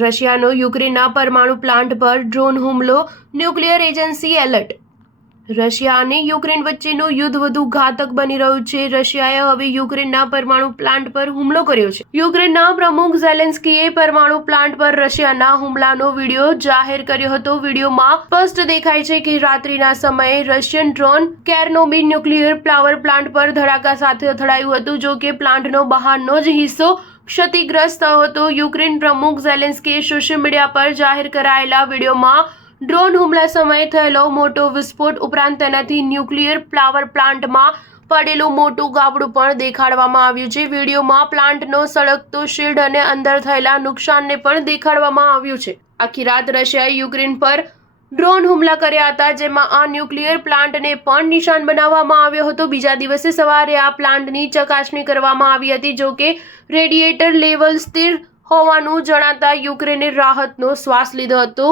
રશિયાનો યુક્રેનના પરમાણુ પ્લાન્ટ પર ડ્રોન હુમલો, ન્યુક્લિયર એજન્સી એલર્ટ. રશિયા અને યુક્રેન વચ્ચેનું યુદ્ધ વધુ ઘાતક બની રહ્યું છે. રશિયાએ હવે યુક્રેનના પરમાણુ પ્લાન્ટ પર હુમલો કર્યો છે. યુક્રેનના પ્રમુખ ઝેલેન્સ્કીએ પરમાણુ પ્લાન્ટ પર રશિયાના હુમલાનો વિડીયો જાહેર કર્યો હતો. વિડીયોમાં સ્પષ્ટ દેખાય છે કે રાત્રિના સમયે Russian drone Chernobyl nuclear power plant પર ધડાકા સાથે અથડાયું હતું. જો કે પ્લાન્ટનો બહારનો જ હિસ્સો ક્ષતિગ્રસ્ત થયો હતો. યુક્રેન પ્રમુખ ઝેલેન્સ્કીએ સોશિયલ મીડિયા પર જાહેર કરાયેલા વિડીયોમાં ડ્રોન હુમલા સમયે થયેલો મોટો વિસ્ફોટ ઉપરાંત તેનાથી ન્યુક્લિયર પાવર પ્લાન્ટમાં પડેલું મોટું ગાબડું પણ દેખાડવામાં આવ્યું છે. વિડીયોમાં પ્લાન્ટનો સળગતો શિલ્ડ અને અંદર થયેલા નુકસાનને પણ દેખાડવામાં આવ્યું છે. આખી રાત રશિયાએ યુક્રેન પર ડ્રોન હુમલા કર્યા હતા, જેમાં આ ન્યુક્લિયર પ્લાન્ટને પણ નિશાન બનાવવામાં આવ્યો હતો. બીજા દિવસે સવારે આ પ્લાન્ટની ચકાસણી કરવામાં આવી હતી. જો કે રેડિએટર લેવલ સ્થિર હોવાનું જણાતા યુક્રેને રાહતનો શ્વાસ લીધો હતો.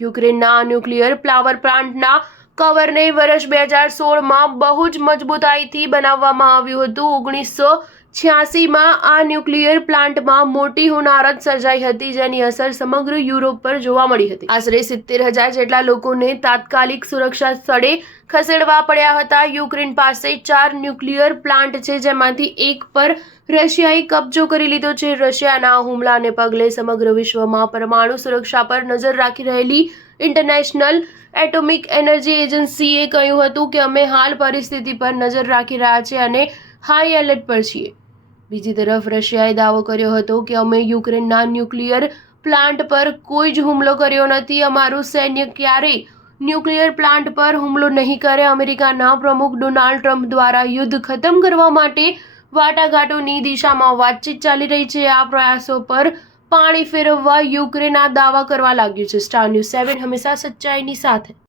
યુક્રેનના ન્યુક્લિયર પાવર પ્લાન્ટના કવરને વર્ષ 2016માં બહુ જ મજબૂતાઈથી બનાવવામાં આવ્યું હતું. 1986માં આ ન્યુક્લિયર પ્લાન્ટમાં મોટી હોનારત સર્જાઈ હતી, જેની અસર સમગ્ર યુરોપ પર જોવા મળી હતી. આશરે 70,000 જેટલા લોકોને તાત્કાલિક સુરક્ષા સ્થળે ખસેડવા પડ્યા હતા. યુક્રેન પાસે 4 ન્યુક્લિયર પ્લાન્ટ છે, જેમાંથી એક પર રશિયાએ કબજો કરી લીધો છે. રશિયાના હુમલાને પગલે સમગ્ર વિશ્વમાં પરમાણુ સુરક્ષા પર નજર રાખી રહેલી ઇન્ટરનેશનલ એટોમિક એનર્જી એજન્સીએ કહ્યું હતું કે અમે હાલ પરિસ્થિતિ પર નજર રાખી રહ્યા છીએ અને હાઈ એલર્ટ પર છીએ. બીજી તરફ રશિયાએ દાવો કર્યો હતો કે અમે યુક્રેનના ન્યુક્લિયર પ્લાન્ટ પર કોઈ જ હુમલો કર્યો નથી. અમારું સૈન્ય ક્યારેય ન્યુક્લિયર પ્લાન્ટ પર હુમલો નહીં કરે. અમેરિકાના પ્રમુખ ડોનાલ્ડ ટ્રમ્પ દ્વારા યુદ્ધ ખતમ કરવા માટે વાટાઘાટોની દિશામાં વાતચીત ચાલી રહી છે. આ પ્રયાસો પર પાણી ફેરવવા યુક્રેન આ દાવા કરવા લાગ્યું છે. સ્ટાર ન્યૂઝ 7 હંમેશા સચ્ચાઈની સાથે.